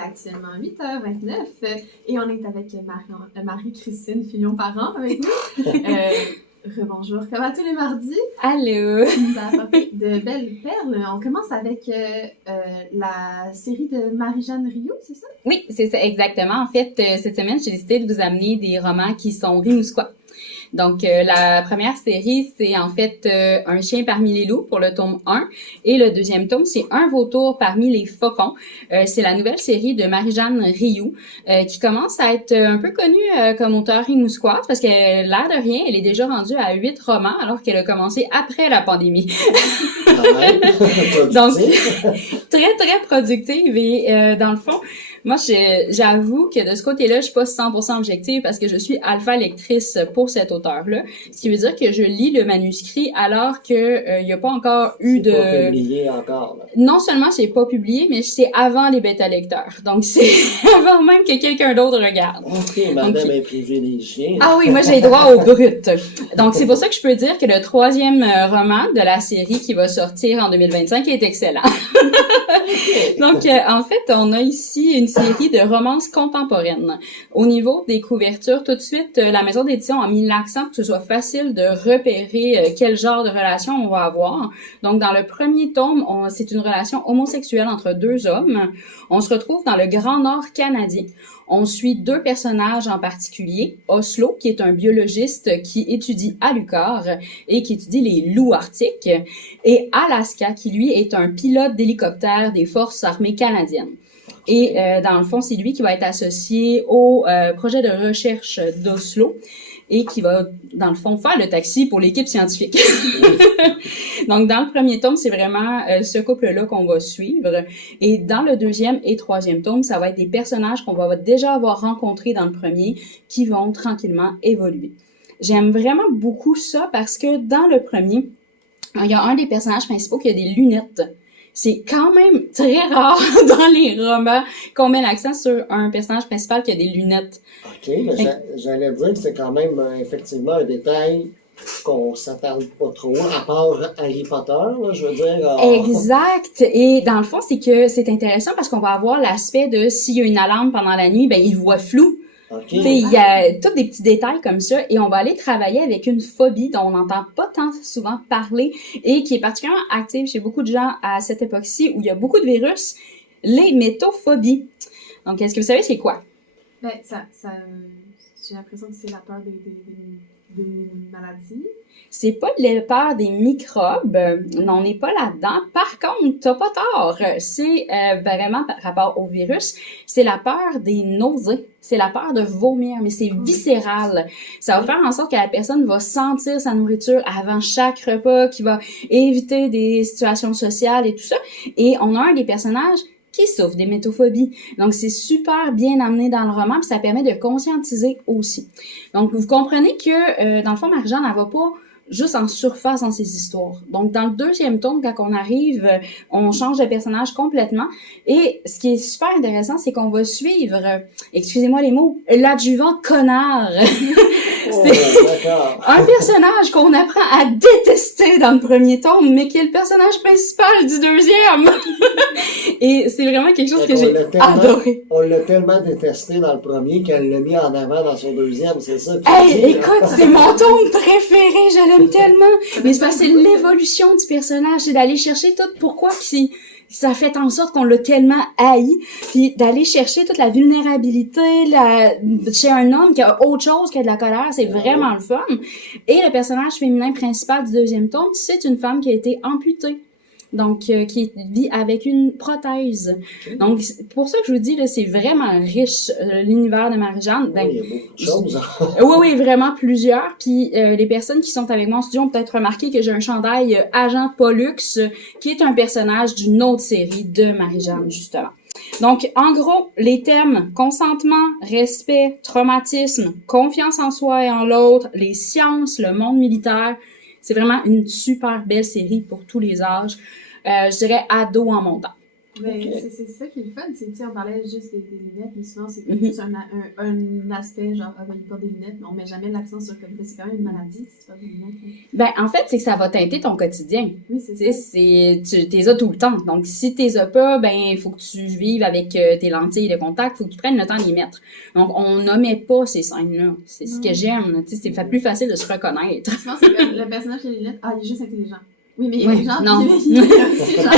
est actuellement 8h29 et on est avec Marie-Christine Fillon-Parent avec nous. Rebonjour, comme à tous les mardis. Allô! Tu nous as apporté de belles perles. On commence avec la série de Marie-Jeanne Rioux, c'est ça? Oui, c'est ça, exactement. En fait, cette semaine, j'ai décidé de vous amener des romans qui sont rimouskois. Donc, la première série, c'est en fait Un chien parmi les loups pour le tome 1. Et le deuxième tome, c'est Un vautour parmi les faucons. C'est la nouvelle série de Marie-Jeanne Rioux qui commence à être un peu connue comme auteure rimousquoise parce que l'air de rien, elle est déjà rendue à 8 romans alors qu'elle a commencé après la pandémie. Donc, très, très productive. Et dans le fond, moi, j'avoue que de ce côté-là, je suis pas 100% objective parce que je suis alpha lectrice pour cet auteur-là. Ce qui veut dire que je lis le manuscrit alors que il y a pas encore eu de... C'est pas publié encore, là. Non seulement c'est pas publié, mais c'est avant les bêta-lecteurs. Donc, c'est avant même que quelqu'un d'autre regarde. Ok, madame est privilégiée. Ah oui, moi, j'ai droit au brut. Donc, c'est pour ça que je peux dire que le troisième roman de la série qui va sortir en 2025 est excellent. Donc, en fait, on a ici une série de romances contemporaines. Au niveau des couvertures, tout de suite, la maison d'édition a mis l'accent pour que ce soit facile de repérer quel genre de relation on va avoir. Donc, dans le premier tome, c'est une relation homosexuelle entre deux hommes. On se retrouve dans le Grand Nord canadien. On suit deux personnages en particulier. Oslo, qui est un biologiste qui étudie à l'UQAR et qui étudie les loups arctiques. Et Alaska, qui lui est un pilote d'hélicoptère des forces armées canadiennes. Et dans le fond, c'est lui qui va être associé au projet de recherche d'Oslo et qui va, dans le fond, faire le taxi pour l'équipe scientifique. Donc, dans le premier tome, c'est vraiment ce couple-là qu'on va suivre. Et dans le deuxième et troisième tome, ça va être des personnages qu'on va déjà avoir rencontrés dans le premier qui vont tranquillement évoluer. J'aime vraiment beaucoup ça parce que dans le premier, il y a un des personnages principaux qui a des lunettes. C'est quand même très rare dans les romans qu'on met l'accent sur un personnage principal qui a des lunettes. Ok, mais j'allais dire que c'est quand même effectivement un détail qu'on s'attarde pas trop, à part Harry Potter, là, je veux dire. Exact. Et dans le fond, c'est que c'est intéressant parce qu'on va avoir l'aspect de s'il y a une alarme pendant la nuit, ben il voit flou. Ok. Il y a tous des petits détails comme ça et on va aller travailler avec une phobie dont on n'entend pas tant souvent parler et qui est particulièrement active chez beaucoup de gens à cette époque-ci où il y a beaucoup de virus, les métophobies. Donc, est-ce que vous savez c'est quoi? Ben, j'ai l'impression que c'est la peur des maladies. C'est pas la peur des microbes, non, on n'est pas là-dedans. Par contre, t'as pas tort, c'est vraiment par rapport au virus, c'est la peur des nausées, c'est la peur de vomir, mais c'est viscéral. Ça va faire en sorte que la personne va sentir sa nourriture avant chaque repas, qui va éviter des situations sociales et tout ça. Et on a un des personnages qui souffre des métophobies. Donc, c'est super bien amené dans le roman, puis ça permet de conscientiser aussi. Donc, vous comprenez que, dans le fond, Marie-Jeanne, elle va pas juste en surface dans ses histoires. Donc, dans le deuxième tome, quand on arrive, on change de personnage complètement. Et ce qui est super intéressant, c'est qu'on va suivre, excusez-moi les mots, l'adjuvant connard. C'est un personnage qu'on apprend à détester dans le premier tome, mais qui est le personnage principal du deuxième. Et c'est vraiment quelque chose que j'ai adoré. On l'a tellement détesté dans le premier qu'elle l'a mis en avant dans son deuxième, c'est ça? Hey, écoute, c'est mon tome préféré, je l'aime tellement. Mais c'est parce que c'est l'évolution du personnage, c'est d'aller chercher tout pourquoi ça fait en sorte qu'on l'a tellement haï, puis d'aller chercher toute la vulnérabilité chez un homme qui a autre chose que de la colère, c'est vraiment le fun. Et le personnage féminin principal du deuxième tome, c'est une femme qui a été amputée. Donc, qui vit avec une prothèse. Donc, c'est pour ça que je vous dis, là, c'est vraiment riche, l'univers de Marie-Jeanne. Ben, il y a beaucoup de choses. Oui, vraiment plusieurs. Puis, les personnes qui sont avec moi en studio ont peut-être remarqué que j'ai un chandail Agent Pollux, qui est un personnage d'une autre série de Marie-Jeanne, justement. Donc, en gros, les thèmes consentement, respect, traumatisme, confiance en soi et en l'autre, les sciences, le monde militaire, c'est vraiment une super belle série pour tous les âges. Je dirais ado en montant. Mais Ok. c'est ça qui est le fun, c'est que, tu sais, on parlait juste des lunettes, mais souvent c'est Mhm. juste un aspect, genre, ah ben, il porte des lunettes, mais on met jamais l'accent sur comme, c'est quand même une maladie si tu portes des lunettes. Hein. Ben, en fait, c'est que ça va teinter ton quotidien. Oui, c'est Tu sais, ça. tu t'es as tout le temps. Donc, si t'es as pas, ben, il faut que tu vives avec tes lentilles de contact, faut que tu prennes le temps de les mettre. Donc, on nommait pas ces scènes-là. C'est ce que Non. j'aime. Tu sais, c'est plus facile de se reconnaître. Souvent, c'est comme le personnage qui a les lunettes, ah, il est juste intelligent. Oui, mais Oui, genre, non. il y a aussi, genre,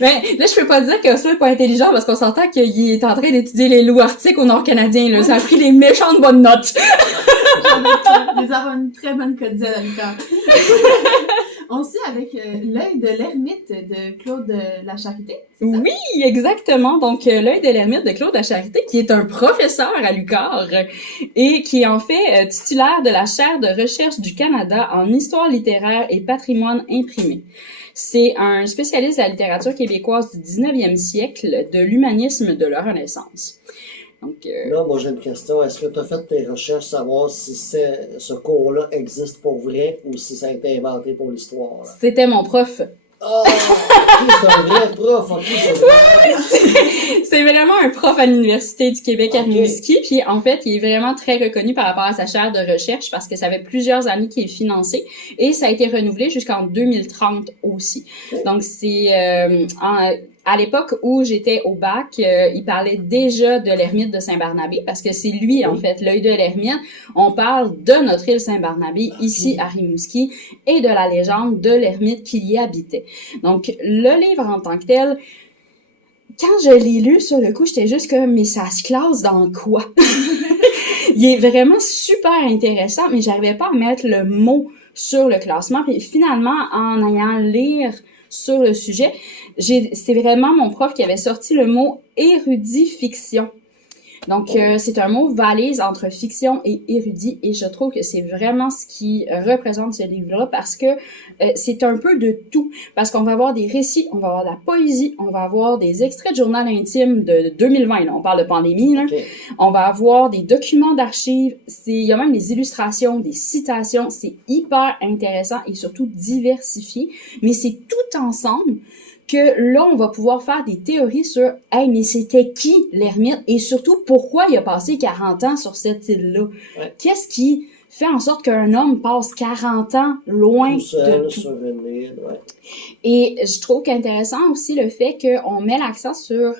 Ben, là, je peux pas dire que ça est pas intelligent parce qu'on s'entend qu'il est en train d'étudier les loups arctiques au nord canadien, là. Ça a pris des méchantes bonnes notes. les avoir une très bonne quotidienne à l'écart. On sait avec l'œil de l'ermite de Claude La Charité. C'est ça? Oui, exactement. Donc, l'œil de l'ermite de Claude La Charité, qui est un professeur à l'UQAR et qui est en fait titulaire de la chaire de recherche du Canada en histoire littéraire et patrimoine imprimé. C'est un spécialiste de la littérature québécoise du 19e siècle, de l'humanisme de la Renaissance. Donc, Là, moi, j'ai une question. Est-ce que tu as fait tes recherches savoir si ce cours-là existe pour vrai ou si ça a été inventé pour l'histoire? Là? c'était mon prof. Ah! Ok, c'est un vrai prof. Ok, c'est vrai. C'est vraiment un prof à l'Université du Québec à Ok. Rimouski, puis en fait, il est vraiment très reconnu par rapport à sa chaire de recherche parce que ça fait plusieurs années qu'il est financé et ça a été renouvelé jusqu'en 2030 aussi. Donc, c'est à l'époque où j'étais au bac, il parlait déjà de l'ermite de Saint-Barnabé parce que c'est lui, en Oui. fait, l'œil de l'ermite. On parle de notre île Saint-Barnabé, ici à Rimouski, et de la légende de l'ermite qui y habitait. Donc, le livre en tant que tel, quand je l'ai lu, sur le coup, j'étais juste comme, mais ça se classe dans quoi? Il est vraiment super intéressant, mais j'arrivais pas à mettre le mot sur le classement. Puis finalement, en ayant lire sur le sujet, c'est vraiment mon prof qui avait sorti le mot érudit fiction. Donc, c'est un mot valise entre fiction et érudit et je trouve que c'est vraiment ce qui représente ce livre-là parce que c'est un peu de tout. Parce qu'on va avoir des récits, on va avoir de la poésie, on va avoir des extraits de journal intime de 2020, là, on parle de pandémie, là. Ok. On va avoir des documents d'archives, il y a même des illustrations, des citations, c'est hyper intéressant et surtout diversifié, mais c'est tout ensemble que là, on va pouvoir faire des théories sur « Hey, mais c'était qui l'ermite? » et surtout, pourquoi il a passé 40 ans sur cette île-là? Ouais. Qu'est-ce qui fait en sorte qu'un homme passe 40 ans loin Tout seul de tout? sur une île, ouais. Et je trouve qu'intéressant aussi le fait qu'on met l'accent sur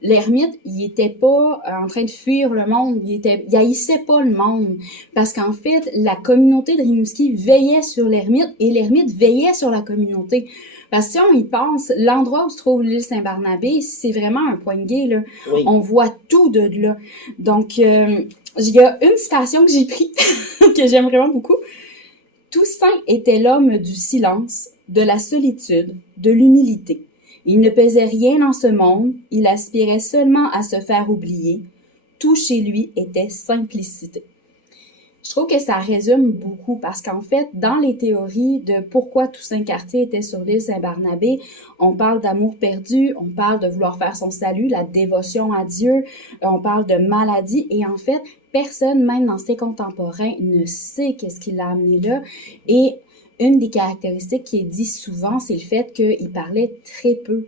l'ermite, il était pas en train de fuir le monde, il haïssait pas le monde. Parce qu'en fait, la communauté de Rimouski veillait sur l'ermite et l'ermite veillait sur la communauté. Parce que si on y pense, l'endroit où se trouve l'île Saint-Barnabé, c'est vraiment un point de gué, là. Oui. On voit tout de là. Donc, il y a une citation que j'ai prise, que j'aime vraiment beaucoup. Toussaint était l'homme du silence, de la solitude, de l'humilité. Il ne pesait rien dans ce monde, il aspirait seulement à se faire oublier. Tout chez lui était simplicité. Je trouve que ça résume beaucoup parce qu'en fait, dans les théories de pourquoi Toussaint Cartier était sur l'île Saint-Barnabé, on parle d'amour perdu, on parle de vouloir faire son salut, la dévotion à Dieu, on parle de maladie et en fait, personne, même dans ses contemporains, ne sait qu'est-ce qui l'a amené là. Et une des caractéristiques qui est dit souvent, c'est le fait qu'il parlait très peu.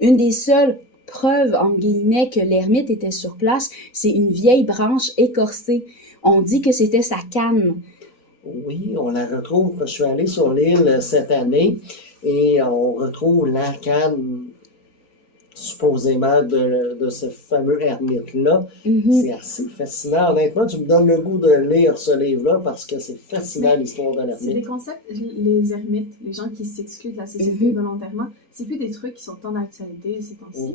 Une des seules preuves, entre guillemets, que l'ermite était sur place, c'est une vieille branche écorcée. On dit que c'était sa canne. Oui, on la retrouve. Je suis allé sur l'île cette année et on retrouve la canne supposément de ce fameux ermite-là. Mm-hmm. C'est assez fascinant. Honnêtement, tu me donnes le goût de lire ce livre-là parce que c'est fascinant l'histoire de C'est des l'ermite. concepts, les ermites, les gens qui s'excluent de la société Mhm. volontairement, c'est plus des trucs qui sont tant d'actualité ces temps-ci,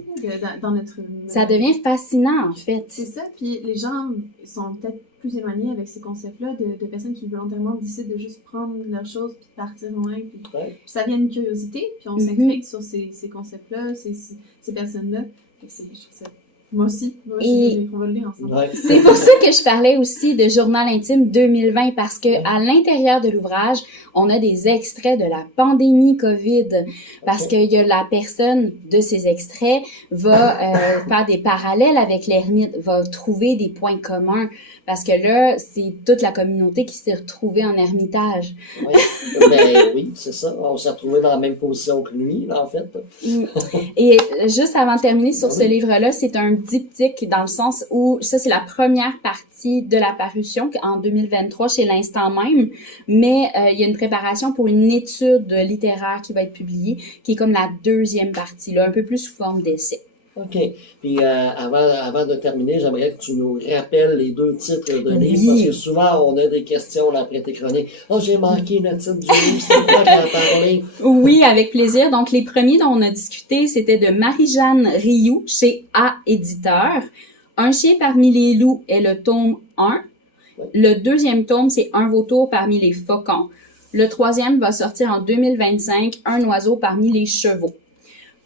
dans notre... Ça devient fascinant, en fait. C'est ça, puis les gens sont peut-être plus éloignés avec ces concepts-là de personnes qui volontairement décident de juste prendre leurs choses puis partir loin. Puis Ouais. ça vient une curiosité, puis on Mhm. s'intrigue sur ces concepts-là, ces personnes-là. Fait que je trouve ça Moi aussi, Et- on va le lire ensemble. Ouais. C'est pour ça que je parlais aussi de Journal intime 2020 parce que à l'intérieur de l'ouvrage, on a des extraits de la pandémie COVID parce Ok. qu'il y a la personne de ces extraits va faire des parallèles avec l'ermite, va trouver des points communs parce que là, c'est toute la communauté qui s'est retrouvée en ermitage. Ouais. Ben oui, c'est ça. On s'est retrouvés dans la même position que lui, là, en fait. Mm. Et juste avant de terminer sur Ben ce oui. livre-là, c'est un diptyque dans le sens où ça, c'est la première partie de la parution en 2023 chez l'Instant même, mais il y a une préparation pour une étude littéraire qui va être publiée, qui est comme la deuxième partie, là, un peu plus sous forme d'essai. OK. Puis avant de terminer, j'aimerais que tu nous rappelles les 2 titres de Oui. livres, parce que souvent, on a des questions là, après tes chroniques. « Oh, j'ai manqué le titre du livre, c'est quoi qu'elle a parlé? Oui, avec plaisir. Donc, les premiers dont on a discuté, c'était de Marie-Jeanne Rioux chez A Éditeur. Un chien parmi les loups est le tome 1. Le deuxième tome, c'est Un vautour parmi les faucons. Le troisième va sortir en 2025, Un oiseau parmi les chevaux.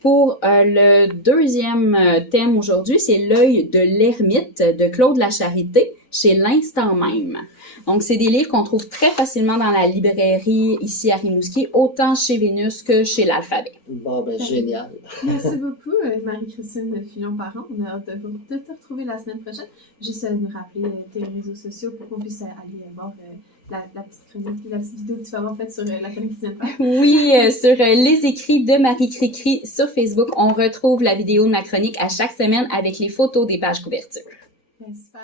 Pour le deuxième thème aujourd'hui, c'est L'œil de l'ermite de Claude Lacharité chez l'Instant même. Donc, c'est des livres qu'on trouve très facilement dans la librairie ici à Rimouski, autant chez Vénus que chez l'Alphabet. » Bon, ben génial. Merci beaucoup, Marie-Christine Filon-Parent. On a hâte de te retrouver la semaine prochaine. Juste nous rappeler tes réseaux sociaux pour qu'on puisse aller voir la petite chronique, la petite vidéo que tu vas avoir faite sur la chronique qui vient de faire. Oui, sur les écrits de Marie Cricri sur Facebook, on retrouve la vidéo de ma chronique à chaque semaine avec les photos des pages couvertures. Super.